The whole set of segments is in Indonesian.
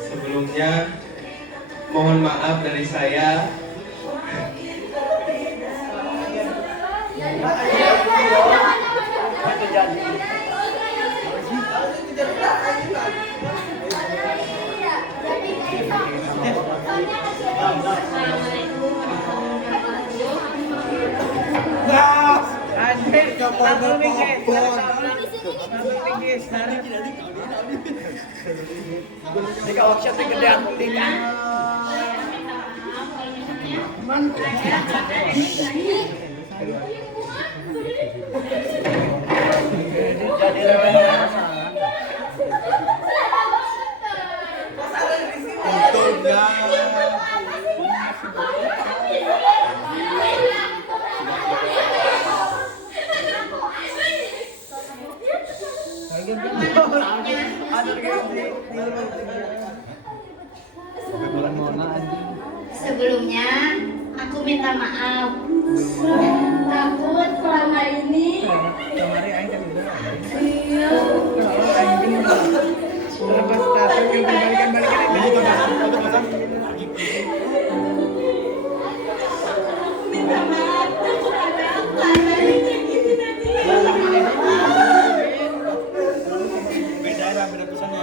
Sebelumnya mohon maaf dari saya. Jika workshop yang gede aku tinggal. Sebelumnya aku minta maaf. Takut selama ini. Iya. Minta maaf takut ada Clara yang nyakitin hati. Beda pesannya.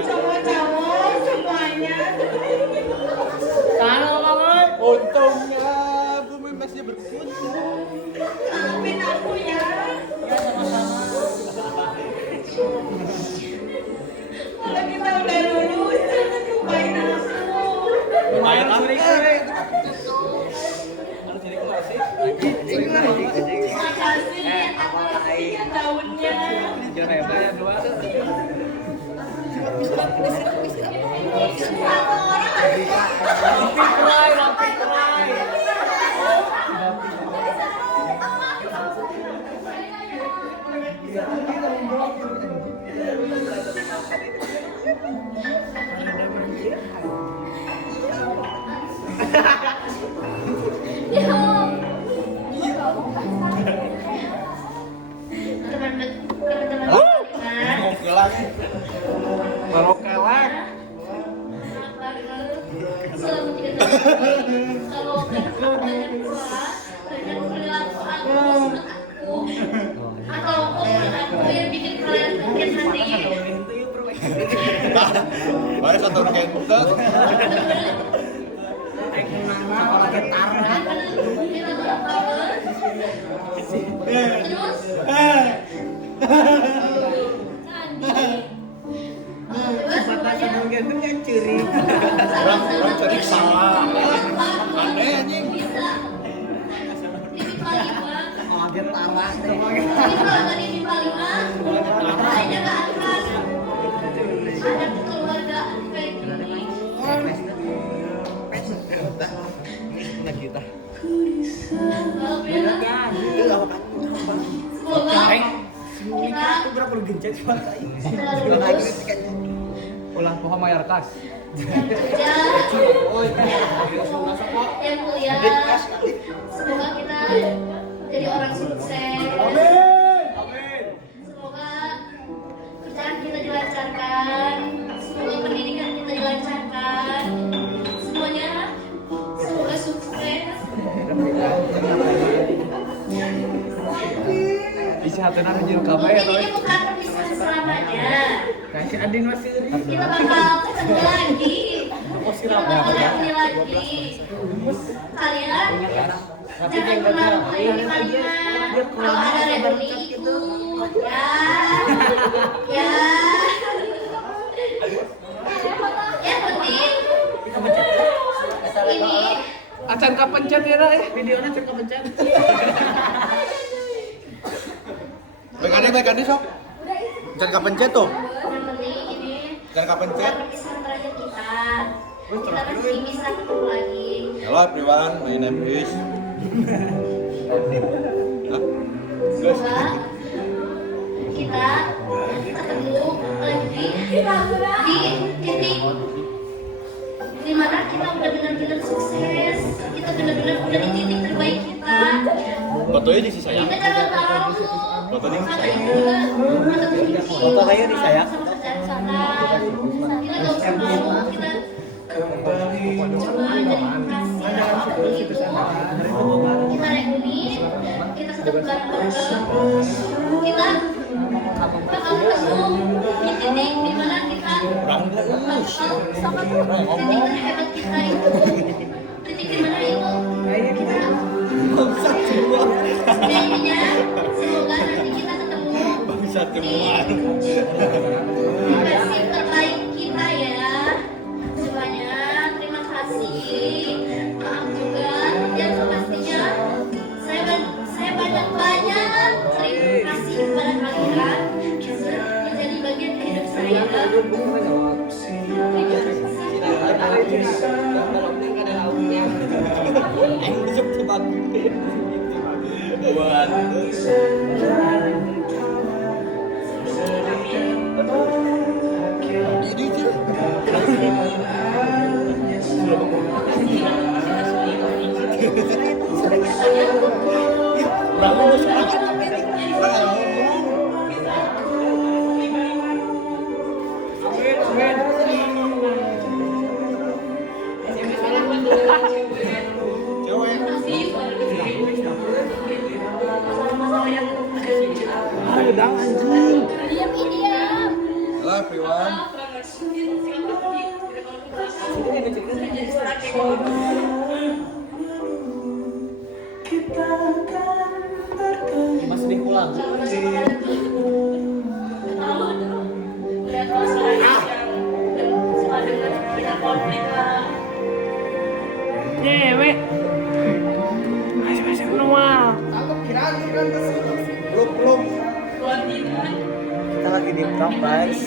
Cowok-cowok semuanya. Untungnya bumi masih berkunjung. Maafin aku ya. Kalau kita udah lulus, jangan lupain aku. Lumayan lah. Makasih, aku kasihin daunnya. Satu orang Kalau kelak. Kalau kalian puas dengan perilaku aku atau omongan aku yang bikin kalian sakit hati. Baru satu kentut. Orang cari salah. Aneh anjing. Ulang pohon mayar kas. Yang mulia, semoga kita jadi orang sukses. Semoga kerjaan kita dilancarkan, semoga pendidikan kita dilancarkan, semuanya semoga sukses. Isi hati nang jeung kabeh Mungkin ini bukan perpisahan selamanya. kasih adin masih. Kita bakal ketemu lagi. Kita bakal ketemu lagi. Kalian jangan pernah lupain ini kalimat. Kalau ada rebeli ikut ya. Ya. Yang penting ini Acan kapencet ya dah videonya acan kapencet. Baik ade sok. Jangan kapencet tuh. yang penting ini Jangan kapencet. perpisahan terakhir kita. Kita pasti bisa ketemu lagi. Hello everyone, my name is. Hah? Semoga kita ketemu lagi di titik di mana kita udah benar-benar sukses, kita benar-benar udah di titik terbaik kita. Fotonya di saya. Kita jangan tahu Fotonya di sampai saya. juga Foto saya di saya. sama kerjaan sana. tetap bareng-bareng. Kita bakal ketemu di titik dimana kita titik terhebat kita itu, titik dimana itu intinya semoga nanti kita ketemu di versi terbaik kita ya. Semuanya terima kasih, maaf juga dan pastinya saya banyak terima kasih kepada kalian sudah menjadi bagian hidup saya. Diam. Hello everyone. Mas Dik pulang. Masih manual. Belum. Kita lagi di vlog guys.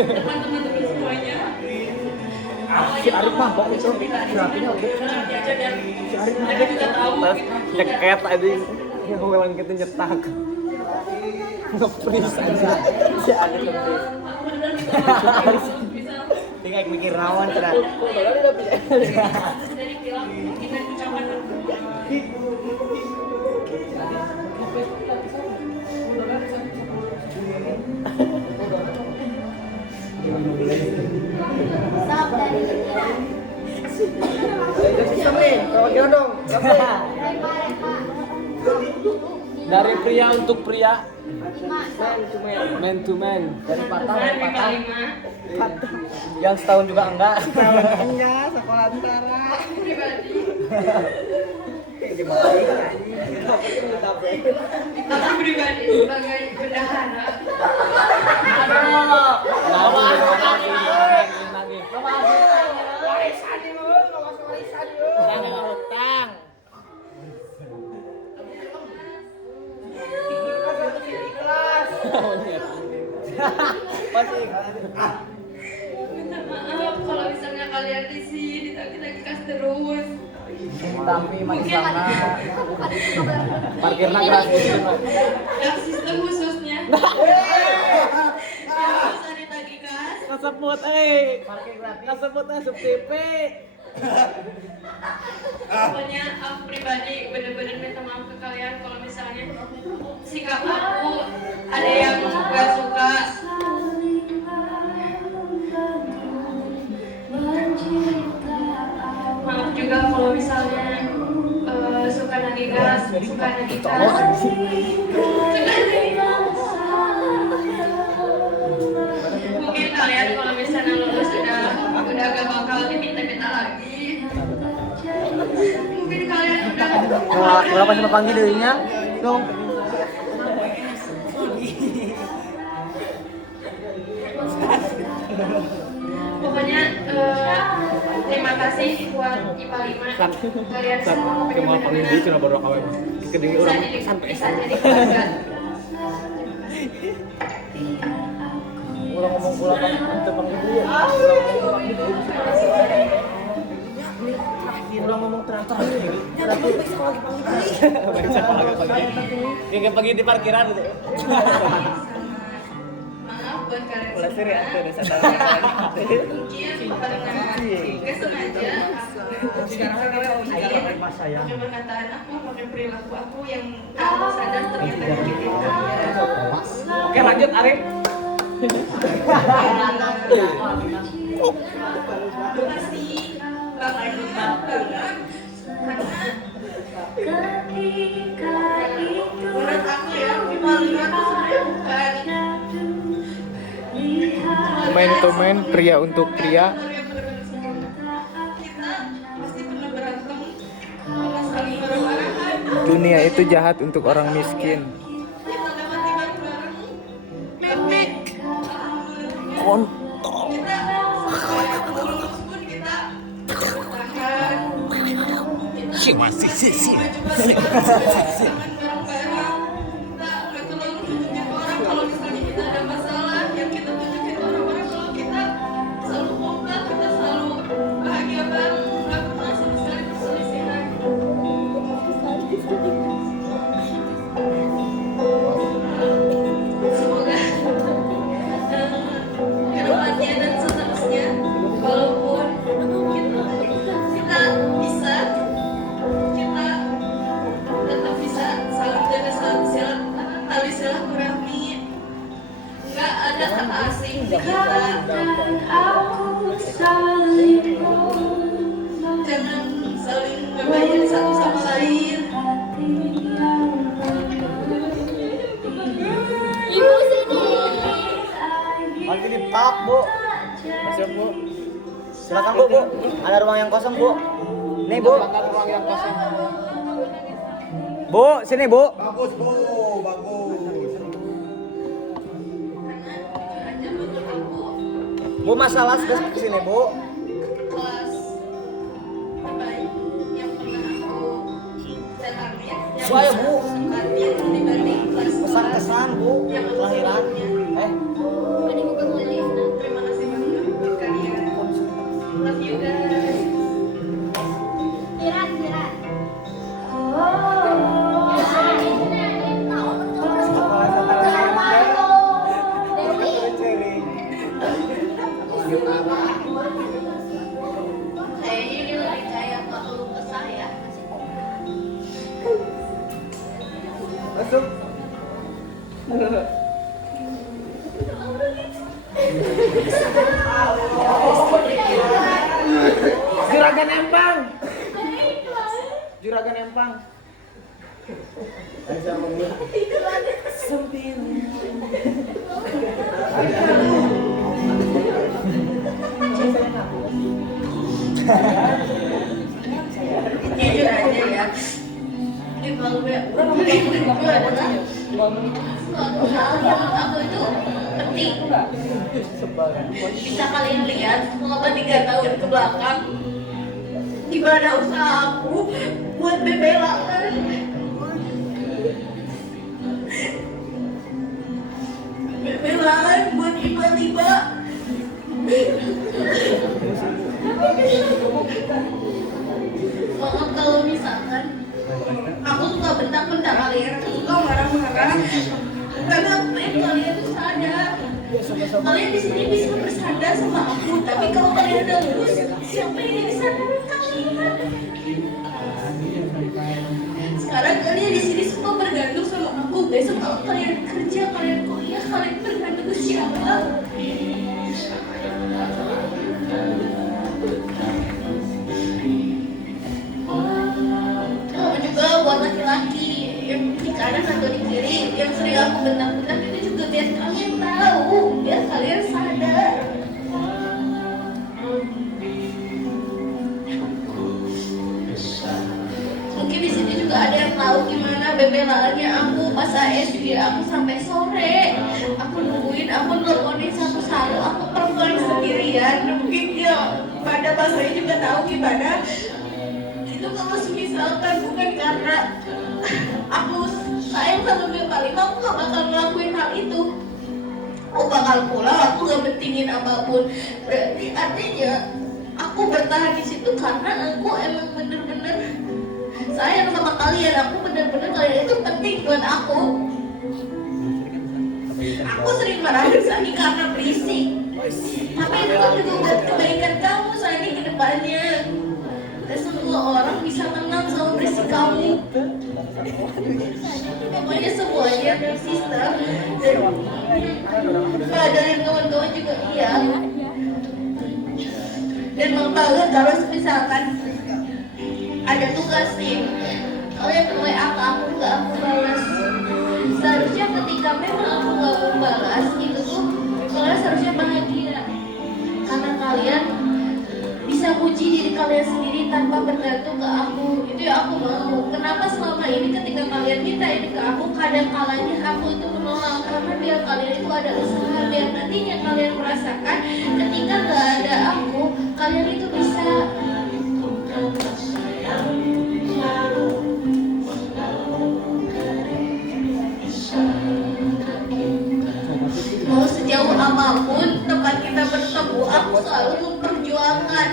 Teman-teman semuanya. Si Arif mah kok itu berapinya udah. Si Arif mah juga tahu. Nyeket tadi. Yang welang kita nyetak. Nge-freeze aja. Si Arif nge-freeze. Tinggal mikir rawan cerah. Dari film kita ucapan Dari pria untuk pria. Man to man. Dari patah ke patah. Yang setahun juga enggak. Enggak, sekolah antara. Kata pribadi sebagai bendahara. Minta maaf kalau misalnya kalian di sini kita kas terus. Tapi masih Mungkin sana. Parkirnya gratis. yang sistem khususnya. Yang bisa ditagih kas. Kasebut kasebut sub TP. Pokoknya aku pribadi bener-bener minta maaf ke kalian kalau misalnya sikap aku ada yang gak suka. Maaf juga kalau misalnya suka nagih gas, suka nagih gas. Mungkin kalian kalau misalnya lulus udah gak bakal diminta-minta lagi. Mungkin kalian udah Berapa sama panggil dirinya? Dong. pokoknya terima kasih buat IPA 5. Kalian semua benar-benar cina baru kawan. Kedengi bisa orang jadi santai. bisa jadi keluarga. pulang ngomong pulang untuk panggil ya. Pulang ngomong terakhir. Terakhir besok lagi panggil. Besok lagi panggil. Kayak pagi di parkiran gitu. Maaf buat kalian Mulai seri semua. ada sadar. Mungkin karena nggak sengaja Mas sayang. pakai perkataan aku, pakai perilaku aku yang aku sadar ternyata nyakitin kalian. Oke lanjut Arif. Makasih banget karena menurut aku ya Malina tuh sebenarnya bukan Komen-komen pria untuk pria. kita pasti pernah berantem, pernah saling marah-marahan, Dunia itu jahat untuk orang miskin. kita lewati bareng-bareng mepet kita sampai lulus pun kita tahan kita Masih sisi. bareng-bareng kita nggak terlalu nunjukin orang kalau misalnya kita ada masalah yang kita tunjukin ke orang-orang kalau kita selalu kompak, kita selalu bahagia bareng, nggak pernah sama sekali perselisihan. Semoga kedepannya dan seterusnya walaupun kita bisa tetap bisa saling jaga tali silaturahmi, nggak ada kata asing di kita, jangan saling ngebayain satu sama lain. Ibu sini. Lagi di pak bu. Masuk bu. Silakan bu. Ada ruang yang kosong bu. Nih bu. Ruang yang kosong. Bu, sini bu. Karena jujur aja menurut aku Bu masalah sudah ke sini bu. kelas terbaik yang pernah aku jalani yang Wah, Bu. sempatin dibanding kelas Kesan-kesan bu. yang aku Kelahiran. sebelumnya. Jadi terima kasih banget buat kalian. Love you guys. Kira-kira. Kayaknya dia lebih kayak makhluk ke saya. Masuk. Juragan Empang. Juragan Empang. Jujur aja ya. Di malu ya. Itu adalah suatu hal yang aku itu penting. Bisa kalian lihat selama 3 tahun ke belakang gimana usaha aku buat bebelaan. Bebelaan buat tiba-tiba. Maaf kalau misalkan aku suka bentak-bentak kalian, aku suka marah-marah. Karena aku pengen kalian tuh sadar. Kalian di sini bisa bersandar sama aku, tapi kalau kalian udah lulus, siapa yang jadi sandaran kalian? Sekarang kalian di sini semua bergantung sama aku. Besok kalau kalian kerja, kalian kuliah, kalian bergantung ke siapa? Kamu juga buat laki-laki yang di kanan atau di kiri yang sering aku bentak-bentak itu juga biar kalian tahu, biar kalian sadar. Mungkin di sini juga ada yang tahu gimana bebelaannya aku pas ASD, aku sampai sore, aku nungguin, aku nelfonin satu-satu, aku perempuan sendirian. Mungkin dia pada masanya juga tahu gimana. Itu kalau misalkan bukan karena aku sayang sama Bel Kalim, aku gak bakal ngelakuin hal itu. Aku bakal pulang, aku gak pentingin apapun. Berarti artinya aku bertahan di situ karena aku emang bener-bener sayang sama kalian. Aku bener-bener kalian itu penting buat aku. Aku sering marahin Sani karena berisik. Tapi itu kan juga buat kebaikan kamu Sani ke depannya. Dan semua orang bisa menang sama berisik kamu. Pokoknya semuanya sister dan kawan-kawan juga iya. Dan Bang Baga kalau misalkan ada tugas nih, kalian WA ke aku nggak aku balas. Seharusnya ketika memang aku nggak mau balas itu tuh kalian seharusnya bahagia karena kalian bisa puji diri kalian sendiri tanpa bergantung ke aku. Itu yang aku mau. Kenapa selama ini ketika kalian minta ini ke aku, kadang kalanya aku itu menolak karena biar kalian itu ada usaha, biar nantinya kalian merasakan ketika nggak ada aku, kalian itu bisa mau sejauh apapun tempat kita bertemu, aku selalu memperjuangkan.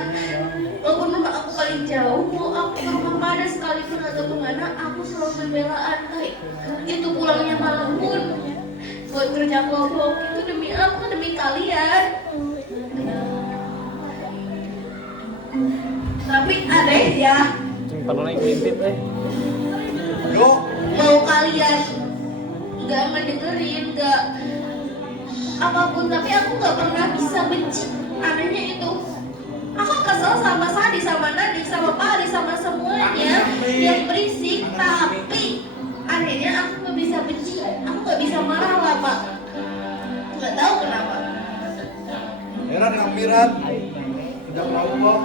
Walaupun rumah aku paling jauh, mau aku ke rumah pada sekalipun atau kemana, aku selalu membela Antai. Itu pulangnya malam pun buat kerja kelompok itu demi aku, demi kalian. Tapi ada ya, mau kalian nggak mendengerin, nggak apapun, tapi aku nggak pernah bisa benci. Anehnya itu, aku kesel sama Sadi, sama Nadik, sama Pari, sama semuanya yang berisik. Tapi anehnya aku nggak bisa benci, aku nggak bisa marah lama. Nggak tahu kenapa. Heran dengan Miran, tidak mau kok.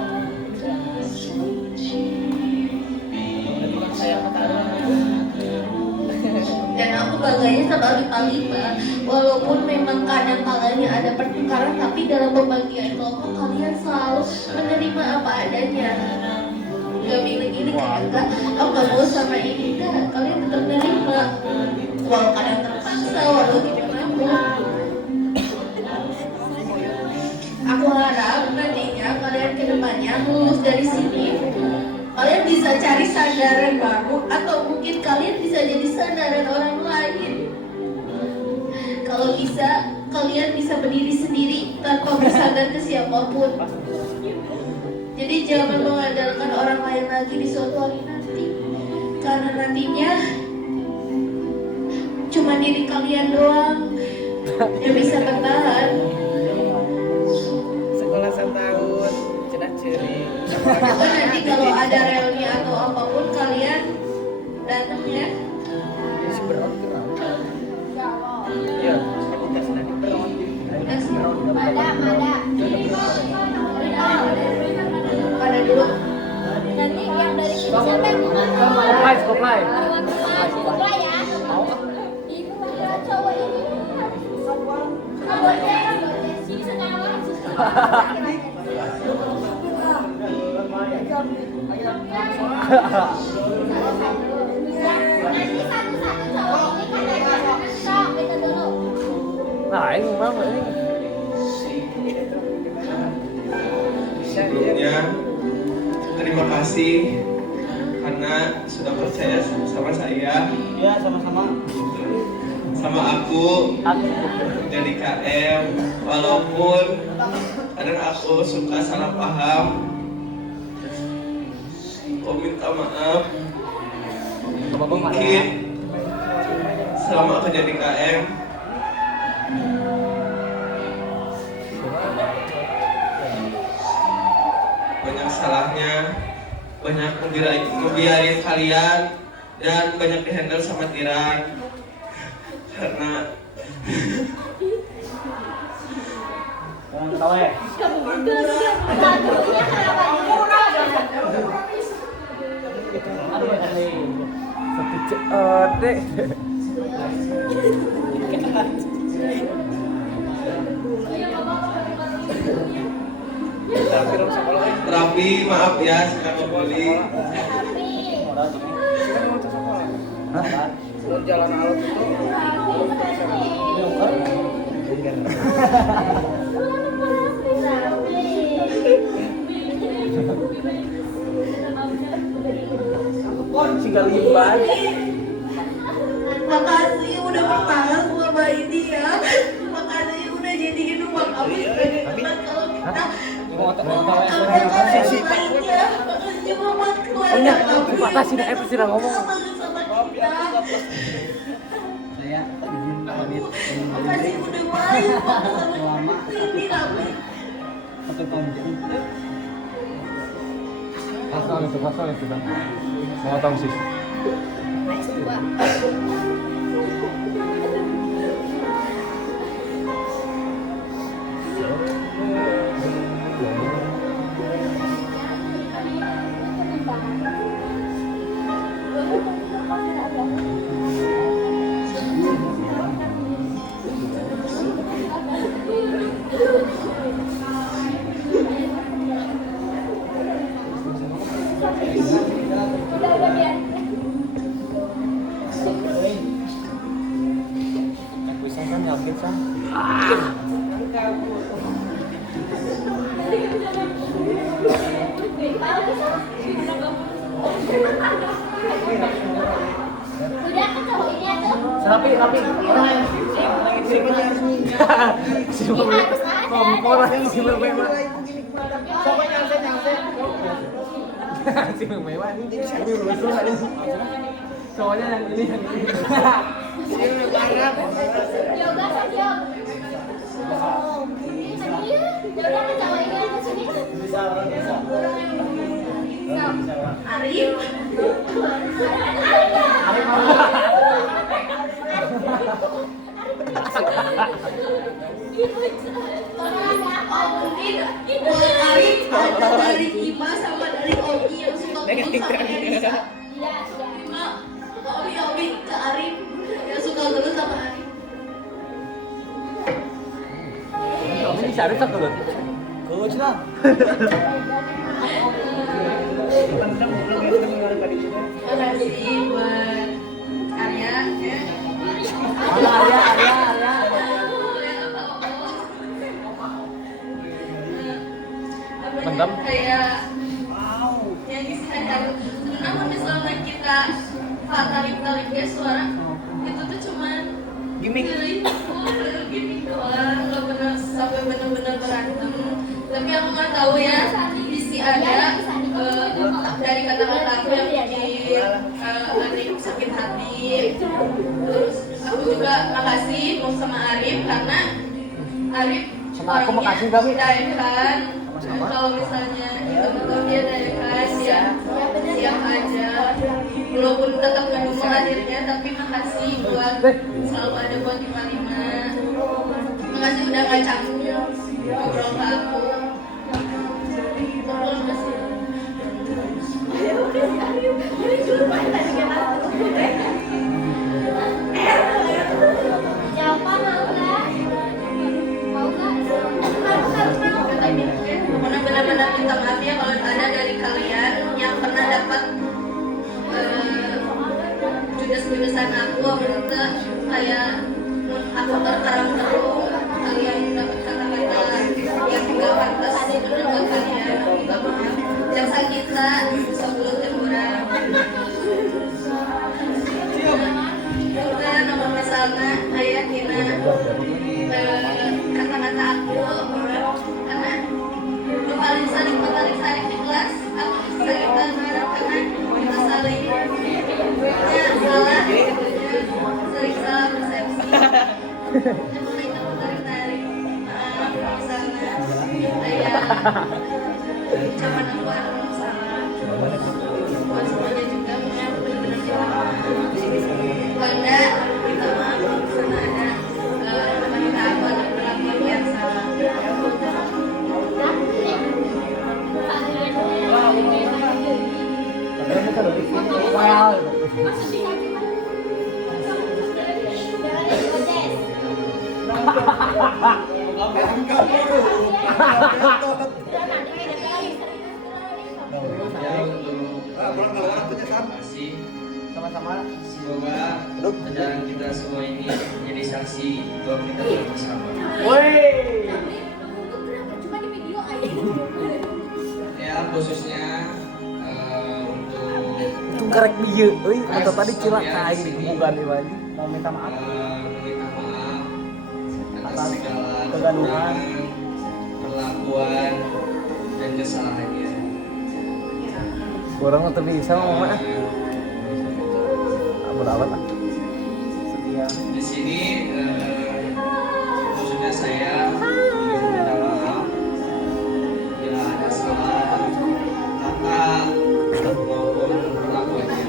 Dan aku bangganya sama Alif-Alifah. Walaupun memang kadang kalanya ada pertengkaran, tapi dalam pembagian kelompok kalian selalu menerima apa adanya. Gak bilang ini kayak enggak, aku gak mau sama ini, enggak. Kalian tetap menerima, walau kadang terpaksa, walau gimana pun. Aku harap nantinya kalian ke depannya lulus dari sini, kalian bisa cari sandaran baru, atau mungkin kalian bisa jadi sandaran orang lain. Kalau bisa, kalian bisa berdiri sendiri tanpa bersandar ke siapapun. Jadi jangan mengandalkan orang lain lagi di suatu hari nanti, karena nantinya cuma diri kalian doang yang bisa bertahan. Sekolah setahun, cedak ceri. Maka nanti kalau ada reuni atau apapun kalian datang ya. Iya, aku tes nanti. Pada dulu. Nanti yang dari sini siapa yang mau? Koplai. Koplai ya. Ibu ada cowok ini. Sini sekarang. Nanti satu-satu cowok ini katanya sok itu dulu. Nah, ini mau ini. Sebelumnya terima kasih karena sudah percaya sama saya, Ya, sama-sama. sama aku jadi KM. Walaupun kadang aku suka salah paham, aku minta maaf. Mungkin selama aku jadi KM banyak salahnya, banyak ngebiarin kalian, dan banyak dihandle sama Tiran. Karena Tahu ya? Satu deh. Rapi, maaf ya sekarang Poli. Jalan alot itu. Tinggal limbah. Makasih udah pertama sama ini ya. Makasih udah jadiin rumah kami sebagai tempat kalau kita mau makasih juga buat keluarga kami. Makasih dah pasti dah ngomong. Saya izin pamit. Makasih udah main sama ini kami. Satu tahun jadi. Pasal itu bang. Mau tong sis. Udah kan cowok ini tuh. Rapi. Si Mama kompor si Mama. Si Mama ini lusuh ini. Soalnya yang ini. Yoga kan Yoga. Yoga kan cowok ini ada sini. Arif. Mungkin buat Arif ada dari Ima sama dari Oki yang suka gelus sama Elisa. Ima, Omi ke Arif yang suka gelus sama Arif. Kamu ini cari tak dulu? Coach lah. Makasih buat Arya ya. Mendam. Kayak yang disihkan. Namun misalnya kita tarik ya suara itu tuh cuman gimmick doang, nggak benar sampai benar-benar berantem. Tapi aku nggak tahu ya isi ada dari kata-kata aku yang bikin Arif sakit hati. Terus aku juga makasih sama Arif karena Arif Sama aku makasih kami. kan. Kalau misalnya itu betul dia kan dia siap aja. Walaupun tetap ngomong hadirnya, tapi makasih buat selalu ada buat Lima. Makasih udah ngajak ngobrol ke aku. Siapa mau nggak? Mau nggak? Karena benar-benar minta maaf ya kalau ada dari kalian yang pernah dapat judes-judesan aku minta kayak aku terkerang-kerung, kalian dapat kata-kata yang tidak pantas menurut kalian. Minta maaf yang sakit lah sebelum teguran. Udah nomor misalnya ayah Tina kata-kata aku karena lu paling sering menarik-tarik di kelas aku sering marah karena kita saling salah sering salah persepsi mulai menarik-tarik misalnya ayah ucapan aku ada salah buat semuanya juga punya benar-benar Wanda minta maaf karena ada wanita aku ada perlakuan yang salah. Ya untuk Pulang kalau orang punya sam. kasih Sama-sama. semoga dan kita semua ini menjadi saksi bahwa kita telah bersama. Woi. Kenapa cuma di video aja? Ya khususnya untuk Itu karek dia, euy, atau tadi cilak kain bukan di lagi. Mau minta maaf meminta maaf atas segala kegaduhan, perlakuan dan kesalahannya. kurang atau bisa ngomong mah. Amat lah. Di sini khususnya saya ingin meminta maaf bila ada salah kata maupun perlakuannya.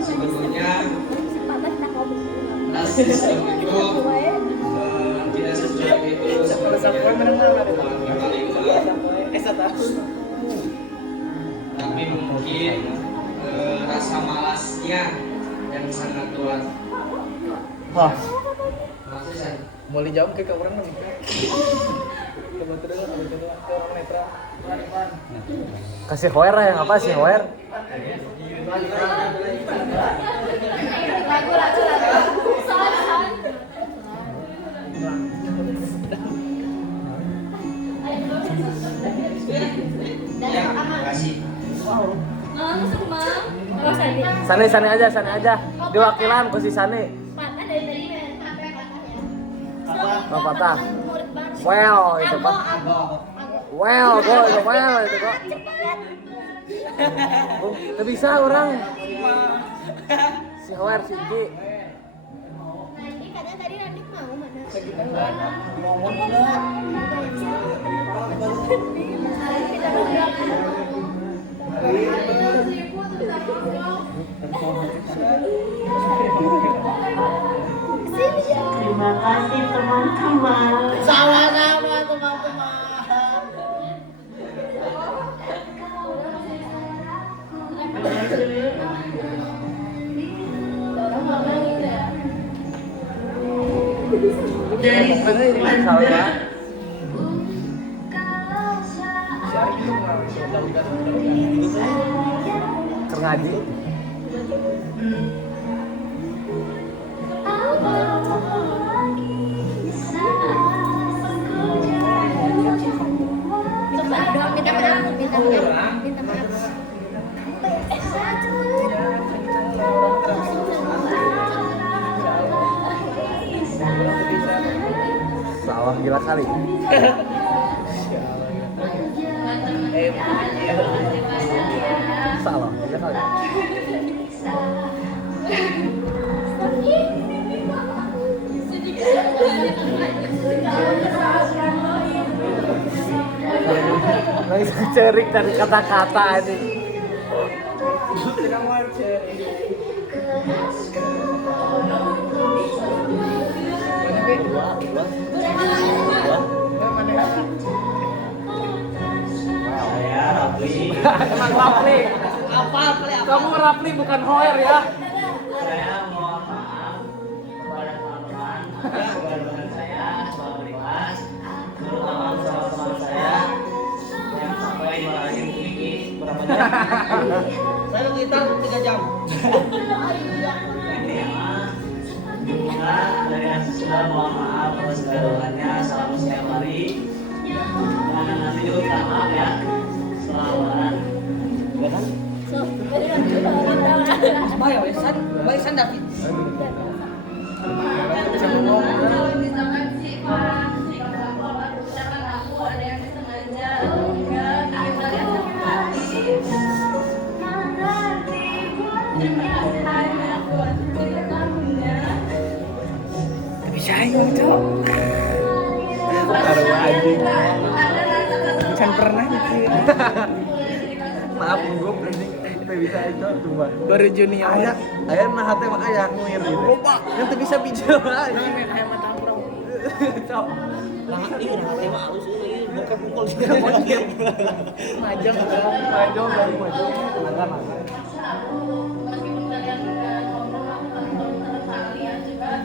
Sebetulnya rasisme itu tidak sejauh itu tapi mungkin rasa malasnya yang sangat kuat. Hah, Maksudnya saya mau dijawab ke orang nih. Coba terus ke orang netral. Kasih hoer yang apa sih hoer? ya, makasih. Sane aja. Diwakilan ku si Sane. Patah dari tadi sampai patahnya. Oh, patah. Well, itu Pak. Well, go itu well itu kok. Oh, nggak bisa orang. Si Hoer si Ji. Nanti katanya tadi Randy mau mana? Terima kasih teman-teman. Sama-sama teman-teman. Dari Salah. Kerngaji. Minta maaf. Salah gila kali. Salah gila kali. Nggak bisa cerik dari kata-kata ini. Emang Rapli. Kamu Rapli bukan Hoer ya. Saya mohon maaf kepada teman-teman atas kegaduhan saya selama berikhlas, terutama bersama teman saya yang sampai dimarahin Kiki berapa jam? Saya kita 3 jam. Intinya dari Asusila mohon maaf atas kegaduhannya selama setiap hari. Dan nanti juga minta maaf ya setelah lebaran. Ya kan? Baik David. Kalau misalkan si orang si korban ucapan aku ada yang sengaja enggak kita lihat hanya buat kamunya. Bisa ayo, Cok. Taruh anjing. Bukan pernah gitu. Maaf gue branding kita bisa itu coba. Baru junior. Aya nah hate makanya nguir gitu. Loba, nanti bisa bijil mah. Kayak mata kurang. Cok. Lah ini hate mah halus euy, bukan pukul sih. Majang baru maju. Meskipun kalian udah ngobrol aku kalian juga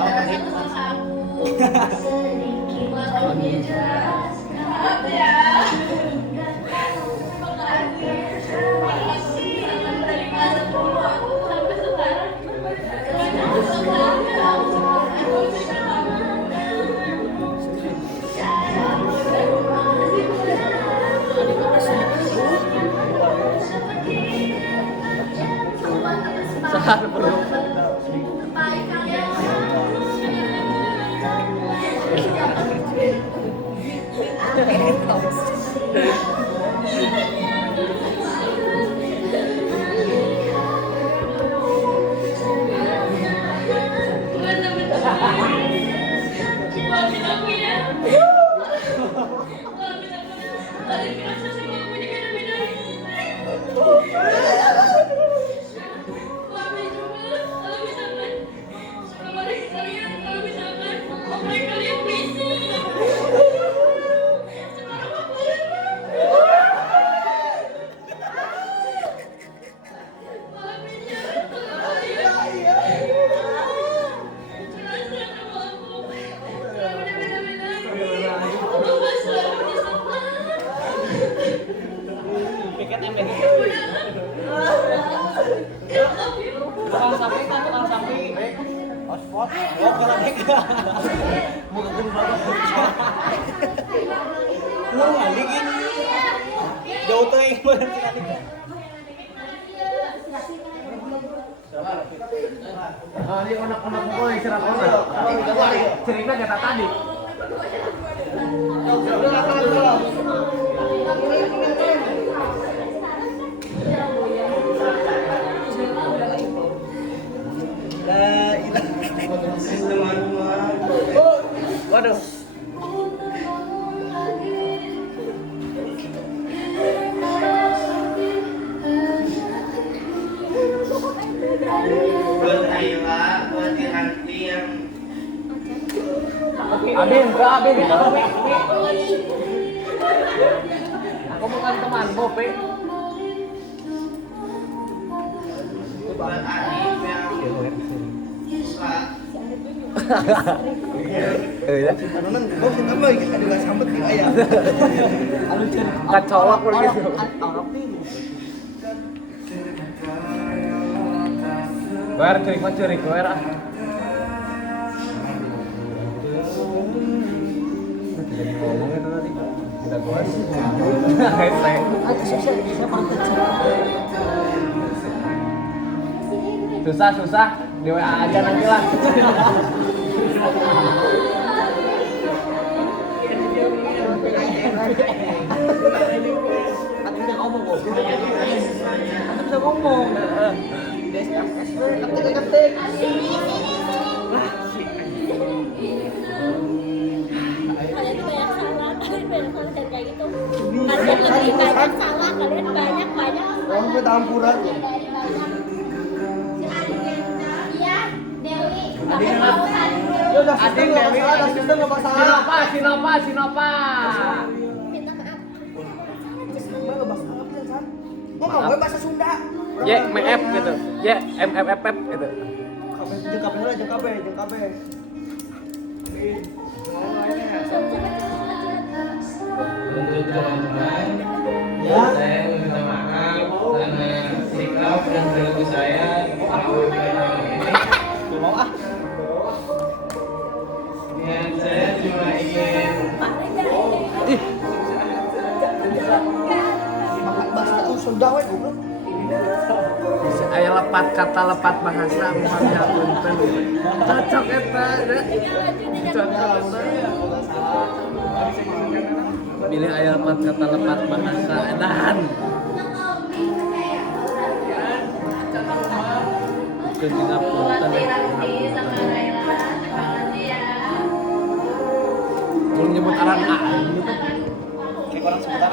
ada sama aku sedikit jelas ya. Makasih dari kelas 10 aku sampai sekarang Baik kalian. Maafin aku ya. Maafin aku. Kalian merasa sama aku juga beda-beda. Maafin juga kalau misalkan kemarin kalian kalau misalkan omongan kalian berisik. Sekarang aku maafin ya kalau kalian merasa sama aku. Kalau beda-beda. Aku gak selalu disapa. Piket ember. Tukang sapi kan tukang sapi. Hotspot. Oh, kalau mau ke gunung banget. Lu ngali gini. Jauh tuh yang berarti. Ini anak-anak pokoknya istirahat orang. Cerita kata tadi. Waduh. Buat Ayla, buat Hanti yang Abin. Aku bukan teman, Bope. buat Adif yang suka Anonan, bos kita mah ada gak sambet di ayam. Kacolok begitu. Wer cerik wer ah. Jadi ngomong itu tadi. Udah gua sih. Susah di WA aja nanti lah. Bisa ngomong kok. Bisa ngomong. Ketik. Kalian tuh banyak salah, kalian banyak salah dan kayak gitu. Kalian lebih banyak salah, kalian banyak. Kamu kita ampuran. Iya, Dewi. Kamu mau saling dulu. Ya udah, sistem nggak masalah, sistem nggak masalah. Sinova. Minta maaf. Mbak nggak masalah bisa kan? Gua nggak boleh bahasa Sunda. MF gitu. MFF gitu. Jengkape. untuk teman-teman saya meminta maaf karena sikap dan perilaku saya dan saya cuma ingin Makan bahasa Sunda we goblok. Aya lepat kata lepat bahasa muhamnya punten. Cocok eta. Cocok eta. Pilih aya lepat kata lepat bahasa edan. Keuntungan punten. Kalau nyebut aran A gitu. Kayak orang sebentar.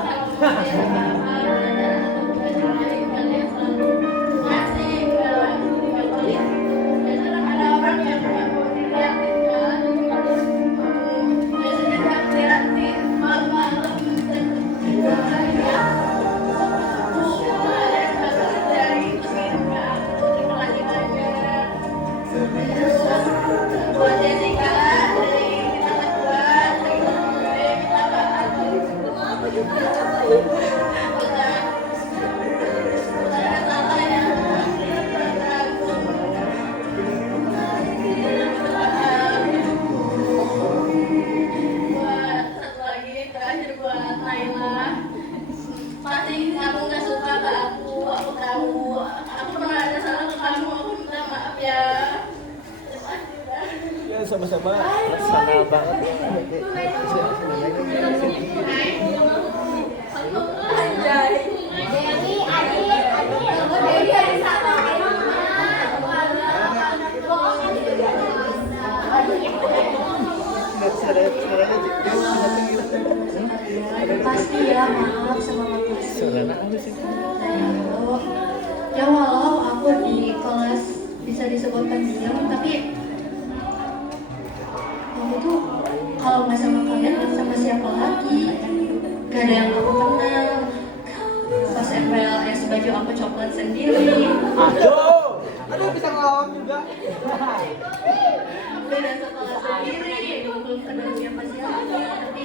Buat Jessica dari kita berdua, satu lagi terakhir buat Laila. Pasti kamu nggak suka ke aku tahu. Aku pernah ada salah ke kamu, aku minta maaf. ya. Ya sama-sama personal banget. Pasti ya, maaf sama Mas. Saudara aku sih. Ya walau aku di kelas bisa disebutkan diam, tapi aku tuh kalau nggak sama kalian sama siapa lagi? Gak ada yang aku kenal. Pas MPLS baju aku coklat sendiri. Aduh bisa ngelawak juga. Beda sekolah sendiri, belum kenal siapa siapa, tapi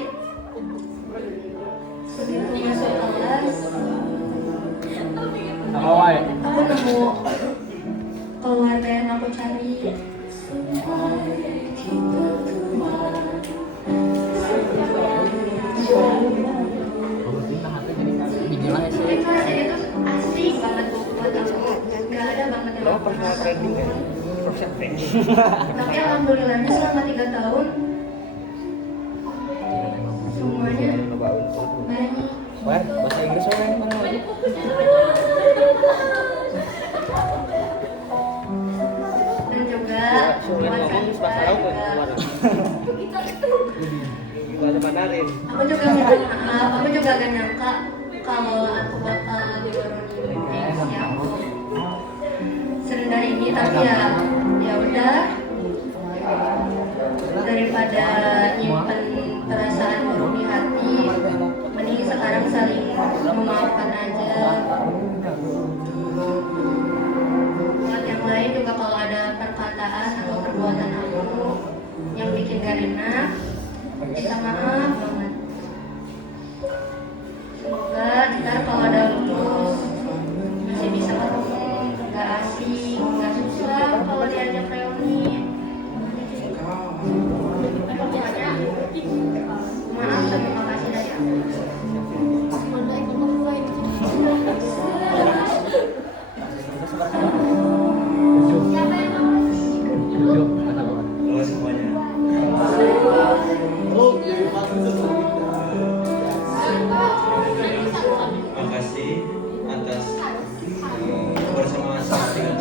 begitu masuk kelas, aku nemu keluarga yang aku cari. Tapi kelas ini tuh asik banget buat aku, gak ada banget yang aku Personal training ya. Personal training. tapi alhamdulillahnya selama 3 tahun semuanya baik. Wah, bahasa Inggris orang mana lagi? Dan juga Ngomong bahasa Arab bahasa Mandarin. aku juga minta maaf, aku juga gak nyangka kalau aku bakal dibaruin yang serendah ini, tapi ya udah, daripada nyimpen perasaan buruk di hati, mending sekarang saling memaafkan aja. Buat yang lain juga kalau ada perkataan atau perbuatan aku yang bikin gak enak, minta maaf banget. Semoga ntar kalau ada lulus masih bisa ketemu, gak asing, gak susah kalau diajak reuni. Maaf dan terima kasih dari aku. Halo semuanya. Makasih atas kebersamaan dengan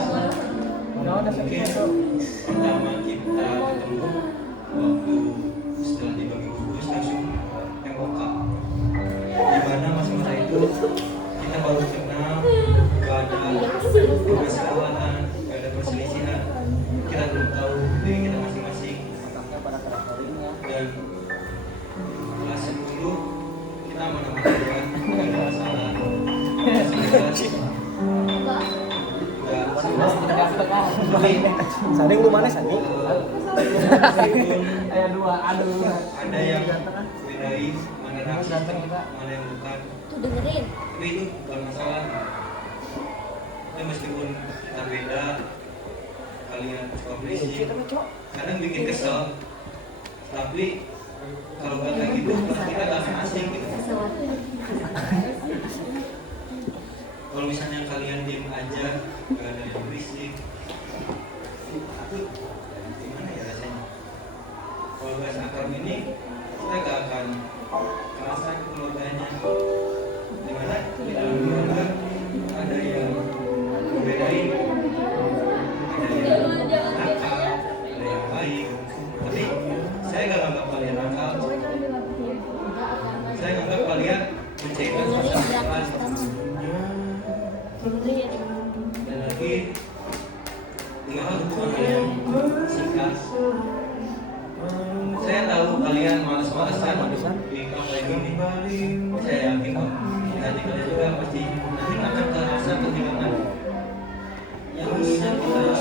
mungkin pertama kita ketemu waktu setelah dibagi bungkus langsung tembok dimana masa-masa itu kita baru kenal, gak ada kesalahan, gak ada perselisihan, kita belum tahu diri kita masing-masing, dan kelas 10 kita aman-aman aja, gak ada masalah. Sading lu mana sading? Ayah dua, aduh. Ada yang bedain mana yang sistem, mana yang bukan. Tuh dengerin. Tapi itu bukan masalah. Ya meskipun kita beda, kalian suka berisik, kadang bikin kesel. Tapi kalau nggak kayak gitu, kita nggak akan asing gitu. Kalau misalnya kalian diem aja, nggak ada yang berisik, itu gimana ya rasanya? Kalau nggak akrab ini, kita nggak akan kerasa keluarganya. Dimana di dalam keluarga ada yang membedain, ada yang nakal, ada yang baik. Tapi saya nggak anggap kalian nakal. Saya anggap kalian menceritakan masalah dan lagi tinggal hubungan yang singkat. Saya tahu kalian malas-malasan di kampanye ini. Saya yakin kok nanti kalian juga pasti nanti akan terasa ketinggalan yang bisa kita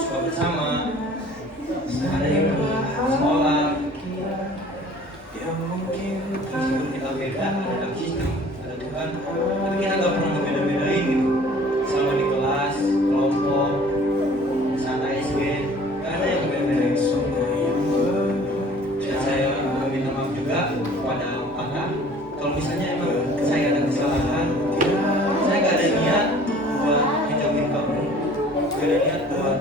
suka bersama. Ada yang sekolah, meskipun kita beda, ada sistem, ada Tuhan, tapi kita nggak pernah ngebeda-bedain gitu. Selama di kelas, kelompok, sana SG, nggak ada yang beda-bedain. Dan saya meminta maaf juga kepada kakak, kalau misalnya emang saya ada kesalahan, saya nggak ada niat buat menjauhin kamu, nggak ada niat buat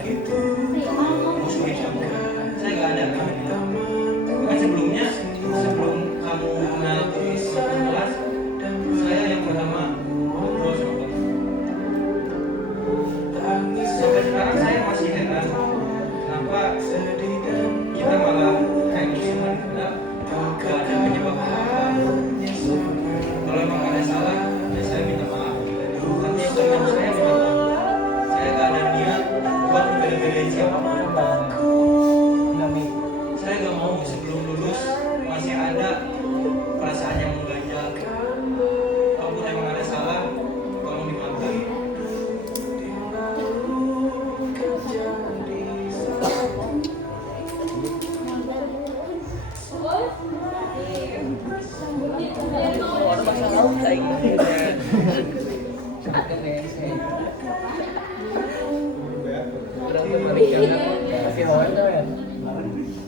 Kasih lawan tuh ya.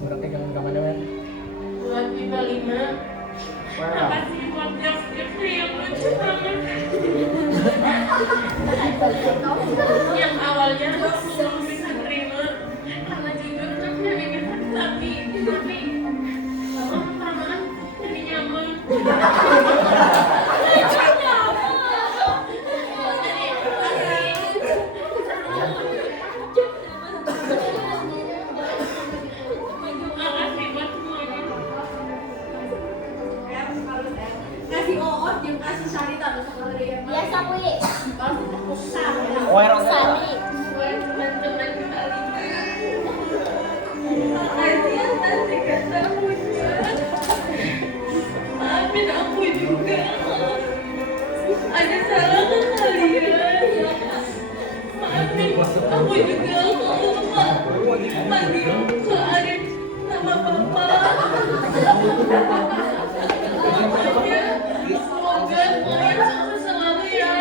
Udah pegang kamarnya ya. Buat kita 5. Makasih buat jokes-jokesnya yang lucu banget. Yang awalnya aku belum bisa terima karena jujur jokesnya bikin sakit tapi lama-lama jadi nyaman. Makasih buat semuanya. Kasih Oot yang kasih Sarita biasa Wi. Kalau kita pusat. Oh, erong. Sari. Buat teman-teman kalian. Makasih atas kata ucap. Maafin aku juga. Ada salah ke kalian. Maafin aku juga kalau panggil ke Arif sama Papa. Semoga kalian sukses selalu ya.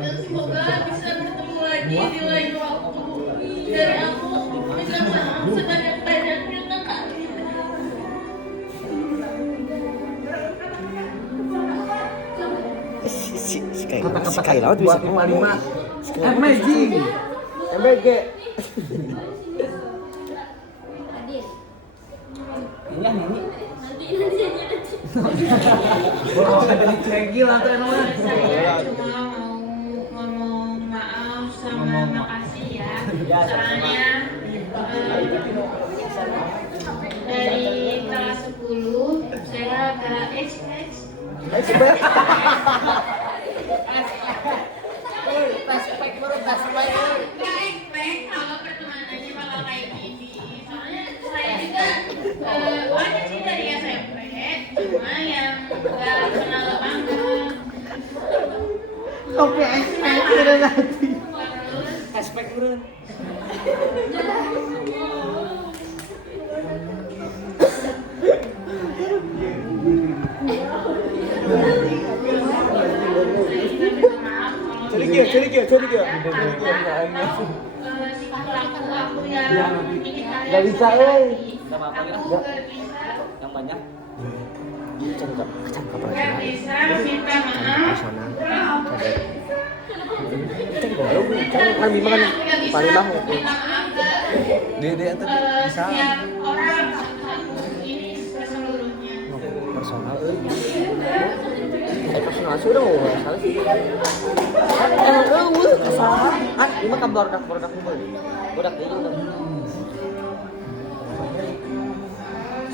Dan semoga bisa bertemu lagi di lain waktu. Dari aku minta maaf sebanyak-banyaknya ke kalian. Sekali lawan bisa 5. Amazing. MBG. Adil. Iya nyanyi. Nanti. Kalau ada di cegil atau namanya. Saya cuma mau ngomong maaf sama makasih ya. Soalnya dari kelas 10 saya agak expect kalau pertemanannya bakal kayak gini. Soalnya saya juga banyak sih dari SMP, cuma yang nggak kenal banget. Oke, akhirnya nanti. Terus Aspek urun. Curi dia. aku yang bikin kalian Nggak bisa, sakit hati. Nggak apa-apa, Aku ya. nggak bisa Yang banyak. nggak bisa minta maaf. Kan Bima kan Aku nggak bisa paling mau. minta maaf ke Dia tuh bisa setiap orang satu-satu. Ini keseluruhnya. personal. Personal sudah mau salah sih. Emang kesalahan. Bima kan baru dak budak itu.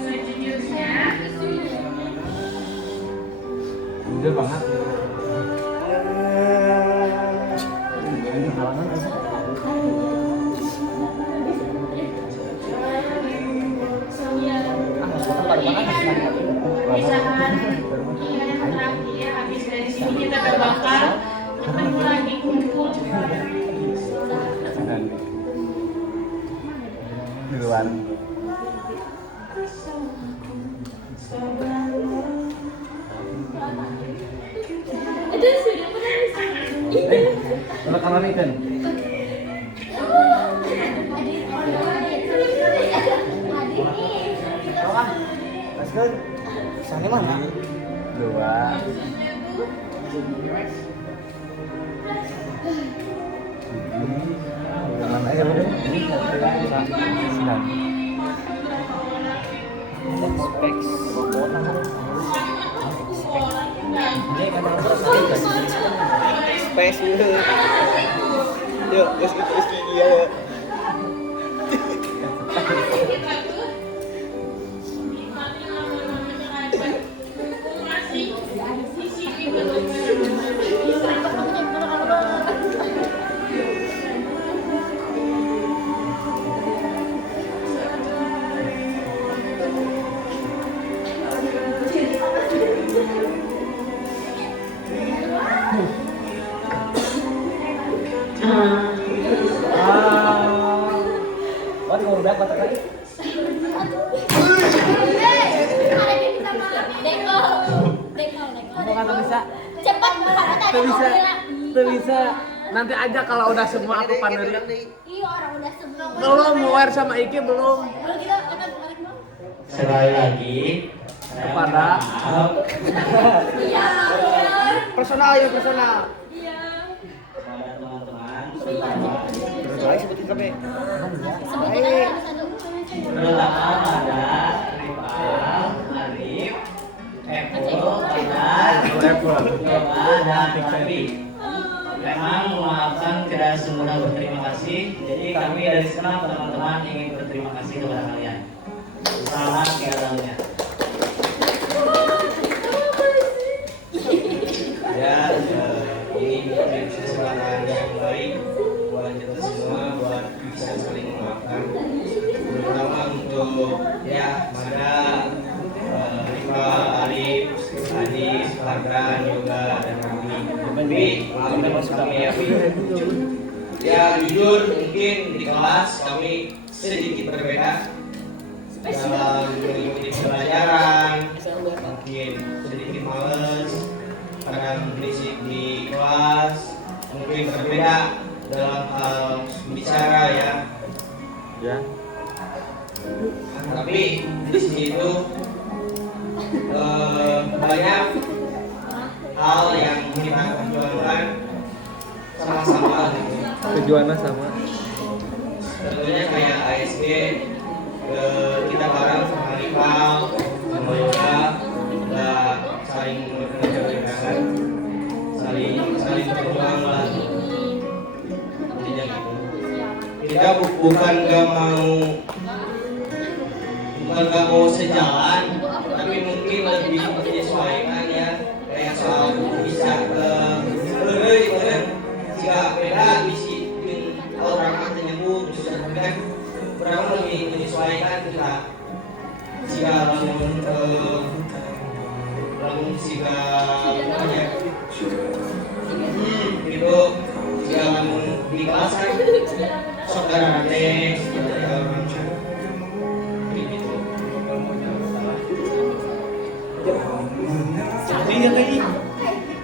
Sejujurnya Udah banget. misalkan yang terakhir habis dari sini kita terbakar ketemu lagi kumpul Di luar. Itu sudah pernah. Kalau kanan ikan. Masuk. Sana mana? 2. Kanan aja boleh. Sinan. Space dulu. Yuk, meski dia ya. What mau udah kata lagi? Mau kata bisa? Cepat Tuh bisa. Nanti aja kalau udah semua aku panerin. Iya orang udah sebelum. Belum aware sama Iki belum. Kalau kita akan kemarin dong. Sekali lagi saya Kepada minta maaf Iya. Personal ya personal. Iya. kepada teman-teman Baik sebutin kami. Sebutin aja satu. terutama pada Rifal, Arif, Epul, Yoga, dan Fabi. Memang memaafkan tidak semudah berterima kasih. Jadi kami dari senang teman-teman ingin berterima kasih kepada kalian. Selamat 3 tahunnya. Ya, ini menjadi kesempatan yang baik buat kita semua buat bisa saling memaafkan, terutama untuk ya pada Rifa, Arif, Adis, Fadran, Yoga dan kami. Tapi kami ya jujur mungkin di kelas kami sedikit berbeda dalam mengikuti pelajaran, mungkin sedikit males, kadang berisik di kelas, mungkin berbeda dalam hal bicara ya. ya. Tapi di situ banyak hal yang kita perjuangkan sama-sama gitu. Tujuannya sama. Tentunya kayak ASG, kita bareng sama Rival, sama Yoga, nggak saling menjaga, saling berjuang lah. Intinya gitu. Kita bukan nggak mau sejalan, tapi mungkin lebih menyesuaikan ya, kayak soal bisa jika beda bisi orang yang nyambung bisa kan kurang lebih menyesuaikan kita jika lamun jika banyak gitu jika lamun di kelas kan saudara nanti gitu. Iya tadi.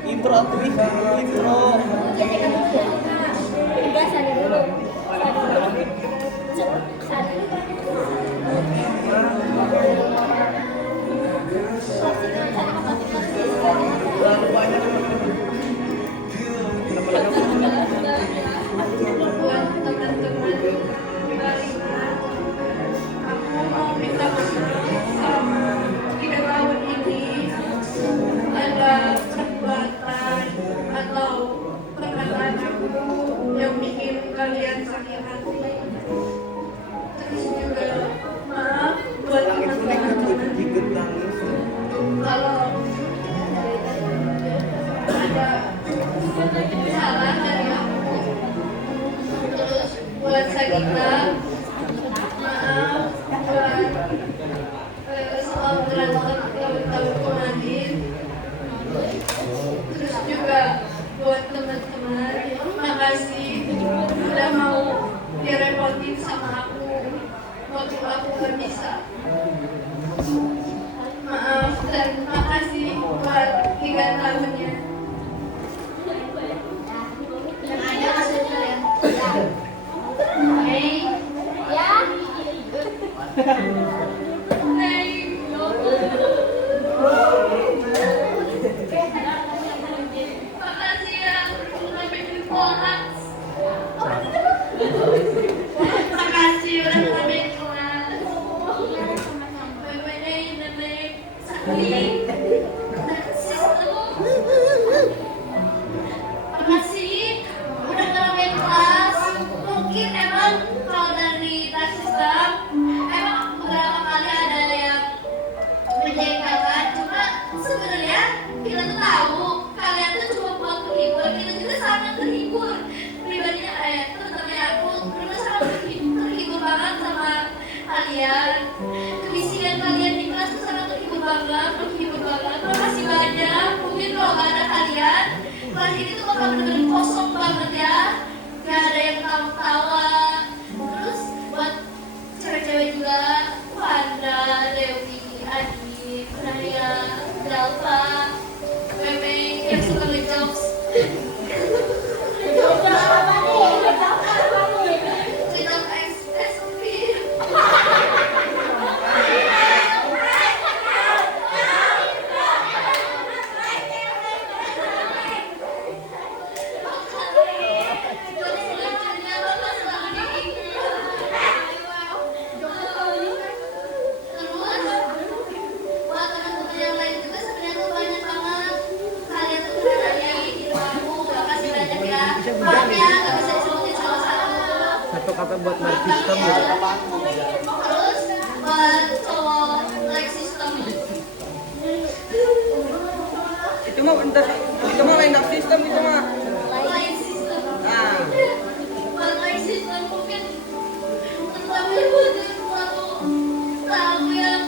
Intro tuh intro. Enggak sadar dulu. Sadar. Buat teman-teman kebalikan, aku mau minta maaf jika tahun ini ada perbuatan atau perkataan aku yang bikin kalian sakit hati. Terus juga maaf buat teman-teman kalau ada salah dari aku. Terus buat Sagita, maaf buat soal berantakan tahun kemarin. Terus juga buat teman-teman, makasih udah mau direpotin sama aku waktu aku gak bisa. Maaf dan makasih buat 3 tahunnya. Yang ada hasilnya ya. Hey. Ya. Hey, makasih ya udah bikin kelas. Makasih udah bikin kelas. Bye-bye nenek, Sakti, dan sister. Makasih udah ngeramein kelas. Mungkin emang kalau dari sistem emang beberapa kali ada yang menjengkelkan, cuma sebenarnya kita tuh tahu kalian tuh cuma buat terhibur, kita juga sangat terhibur. Pribadinya terutama aku sangat terhibur banget sama kalian. Kebisikan kalian di kelas tuh sangat terhibur banget. Makasih banyak. Mungkin kalau gak ada kalian, kelas ini tuh bakal bener-bener kosong banget ya. Gak ada yang tawa-tawa. Terus buat cewek-cewek juga, Wanda, Dewi, Adi, Naya, Dalva, Meme yang suka ngejokes. Ngejokes Terus buat cowok like system. Itu mah lain sistem itu mah. Like system. Nah, Buat like system mungkin tapi buat tahu yang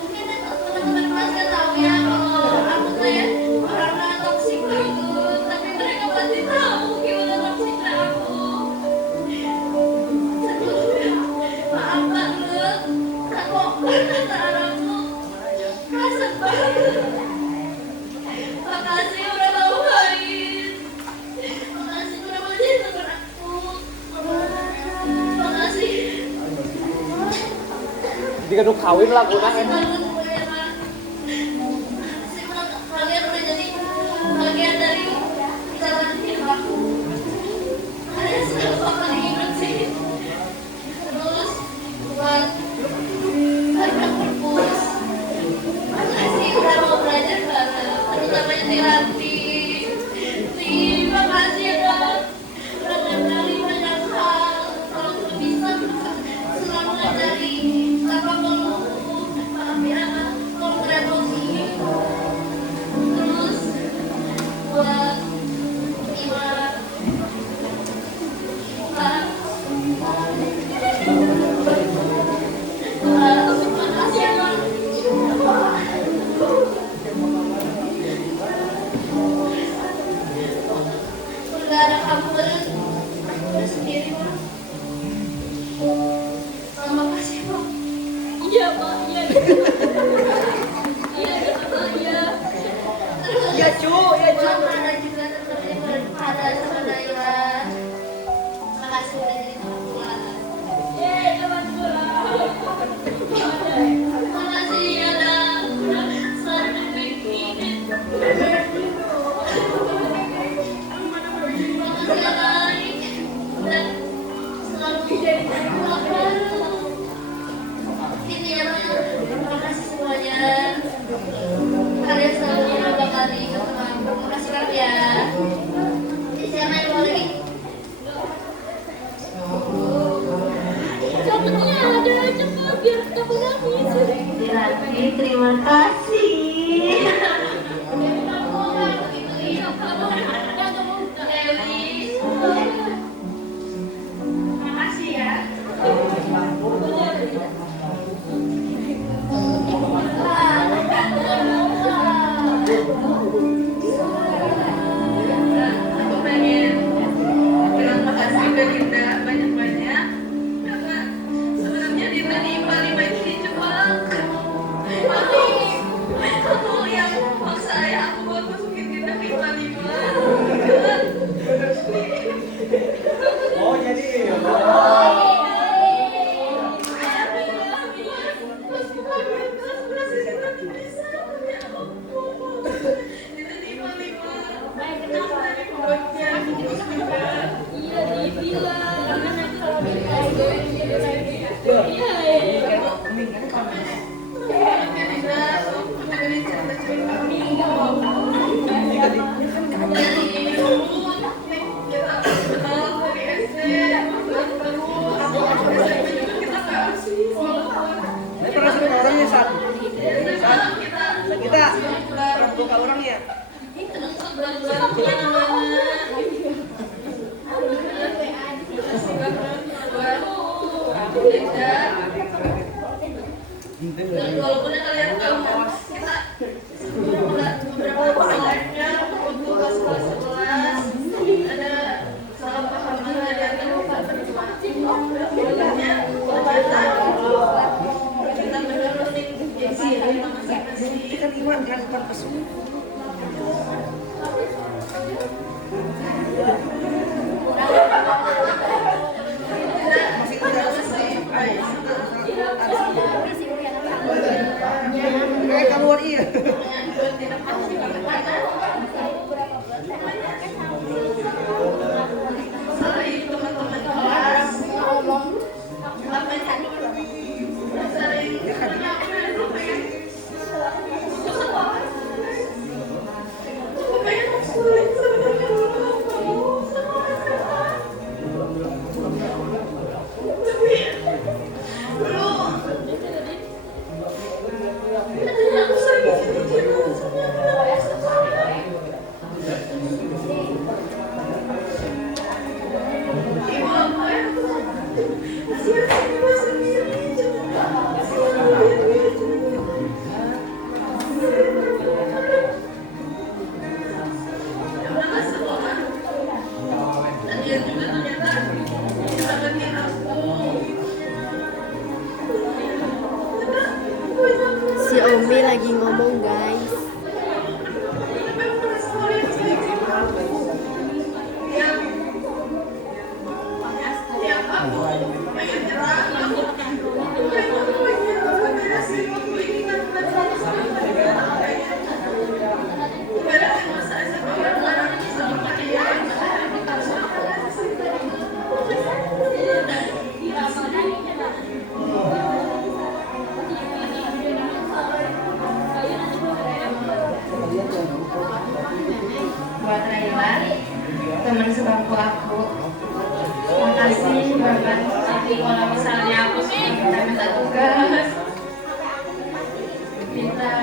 mungkin teman-teman kelas kan tahu ya kalau aku tuh ya karena toksik banget, tapi mereka pasti tahu gimana toksiknya aku. Maaf banget, aku perkataan aku kasar banget. Makasih udah mau main. Makasih udah mau jadi teman aku. Makasih. Jika lu kawin lah guna Makasih banget Mbak. Makasih banget kalian udah jadi bagian dari jalan hidup aku. Kalian selalu bakal ingat sih. Terus buat anak perpus. Makasih udah mau belajar bareng. Terutamanya Tiranti. Terima kasih ya udah ngajari banyak hal. Kalau belum bisa selalu ngajari tanpa mengeluh. Maaf ya, kalau beremosi. Terus buat Iwan. Makasih ya Bang. Nggak ada kamu udah sendiri Bang. Terima kasih Bang. Iya Pak, iya. Iya Pak, iya. ya cu, ya cu. Ada juga teman-teman ada sama Naila. Makasih udah jadi teman pulang. Yeay, teman pulang. Makasih ya Dan udah selalu dengerin. Makasih ya Baik udah selalu jadi teman pulang bareng. Ini ya Bang, terima kasih semuanya. Kalian selalu bakal diingat sama aku. Terima kasih banget ya. Siapa yang mau lagi? Coklatnya ada cepat biar kamu nangis. Lagi terima kasih. Kamu nggak begitu hidup kamu. Dewi. Makasih ya. Aku pengen bilang makasih ke Dinda banyak-banyak karena sebenarnya Dinda nimbali main di Jepang. Aku yang maksa ayah aku buat masukin Dinda ke Lima. Oh jadi Iya dibilang karena nanti kalau iya. Ini pernah suka orangnya saat kita pernah buka orangnya. Dan walaupun kalian tahu kita beberapa soalnya untuk kelas 11 ada salah paham dari antara Pak berdua. Makanya kita benar-benar gengsi ya kita masing-masing. Ini kan Iwan kan bukan pesu. Masih tidak selesai. Kayak keluar iya. Selain teman-teman kelas apa sering lagi ngomong guys. Buat Raila, teman sebangku aku, makasih banget. Kalau misalnya aku suka minta tugas, minta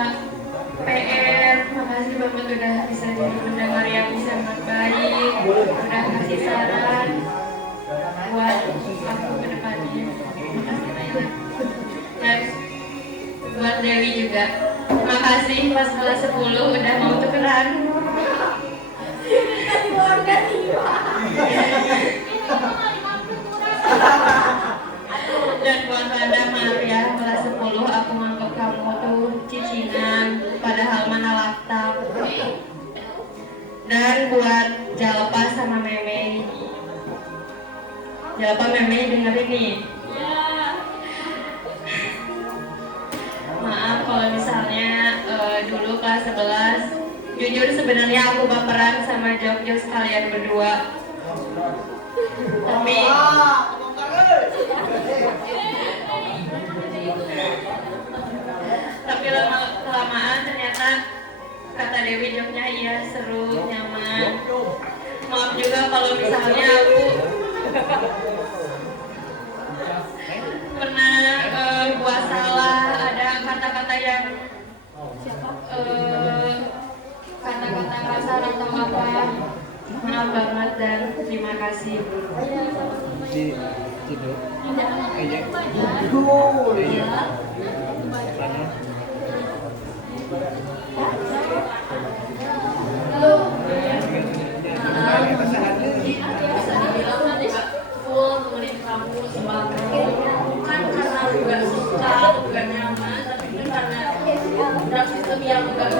PR, makasih banget udah bisa jadi pendengar yang bisa baik, udah kasih saran buat aku ke depannya. Makasih Raila. Dan buat Dewi juga, makasih pas kelas 10 udah mau tukeran. Dan buat Wanda, maaf ya, kelas 10 aku nganggap kamu tuh cicinan, padahal mana laptop. Dan buat Jalpa sama Meme, Jalpa Meme dengerin nih. Maaf kalau misalnya dulu kelas 11, jujur sebenarnya aku baperan sama jok-jok kalian berdua. Tapi lama kelamaan ternyata kata Dewi joknya iya seru, nyaman. Maaf juga kalau misalnya aku pernah buat salah, ada kata-kata yang kata-kata kasar atau apa. Maaf banget dan terima kasih. Full nemenin kamu sembako kan karena lu gak suka, lu gak nyaman, tapi karena sistem yang gak